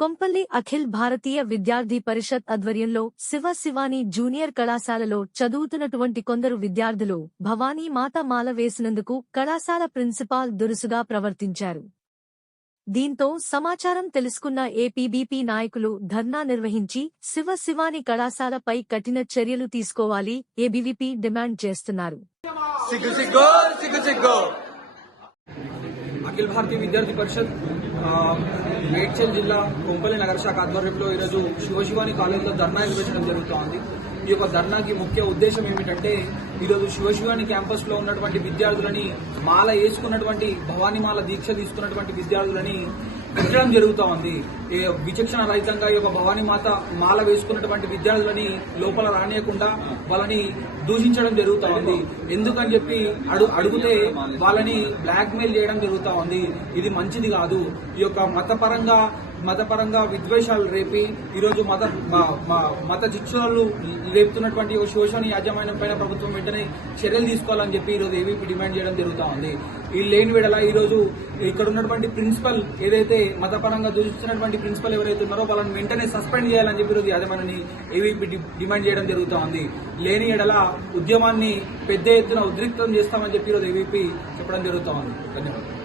కొంపల్లి అఖిల్ భారతీయ విద్యార్థి పరిషత్ ఆధ్వర్యంలో శివాని జూనియర్ కళాశాలలో చదువుతున్నటువంటి కొందరు విద్యార్థులు భవానీ మాత మాల వేసినందుకు కళాశాల ప్రిన్సిపాల్ దురుసుగా ప్రవర్తించారు. దీంతో సమాచారం తెలుసుకున్న ఏపీబీపీ నాయకులు ధర్నా నిర్వహించి శివాని కళాశాలపై కఠిన చర్యలు తీసుకోవాలి ఏబీవీపీ డిమాండ్ చేస్తున్నారు. అఖిల్ భారతీయ విద్యార్థి పరిషత్ మేడ్చల్ జిల్లా కొంపల్లి నగర శాఖ ఆధ్వర్యంలో ఈరోజు శివాని కాలేజీలో ధర్నా నిర్వహించడం జరుగుతోంది. ఈ యొక్క ధర్నాకి ముఖ్య ఉద్దేశం ఏమిటంటే ఈరోజు శివాని క్యాంపస్ లో ఉన్నటువంటి విద్యార్థులని మాల వేసుకున్నటువంటి భవానీమాల దీక్ష తీసుకున్నటువంటి విద్యార్థులని పెట్టడం జరుగుతూ ఉంది. విచక్షణ రహితంగా ఈ యొక్క భవానీమాత మాల వేసుకున్నటువంటి విద్యార్థులని లోపల రానియకుండా వాళ్ళని దూషించడం జరుగుతూ ఉంది. ఎందుకని చెప్పి అడిగితే వాళ్ళని బ్లాక్ మెయిల్ చేయడం జరుగుతూ ఉంది. ఇది మంచిది కాదు. ఈ యొక్క మతపరంగా విద్వేషాలు రేపి ఈరోజు మత శిక్షణలు రేపుతున్నటువంటి శివాని యాజమాన్యం పైన ప్రభుత్వం వెంటనే చర్యలు తీసుకోవాలని చెప్పి ఈరోజు ఏవీపీ డిమాండ్ చేయడం జరుగుతూ ఉంది. ఈ లేని వేళ ఈరోజు ఇక్కడ ఉన్నటువంటి ప్రిన్సిపల్ ఏదైతే మతపరంగా దూషిస్తున్నటువంటి ప్రిన్సిపల్ ఎవరైతే ఉన్నారో వాళ్ళని వెంటనే సస్పెండ్ చేయాలని చెప్పి ఈరోజు యాజమాన్యాన్ని ఏవీపీ డిమాండ్ చేయడం జరుగుతూ ఉంది. లేని ఎడల ఉద్యమాన్ని పెద్ద ఎత్తున ఉద్రిక్తం చేస్తామని చెప్పి ఈరోజు ఏవీపీ చెప్పడం జరుగుతూ ఉంది. ధన్యవాదాలు.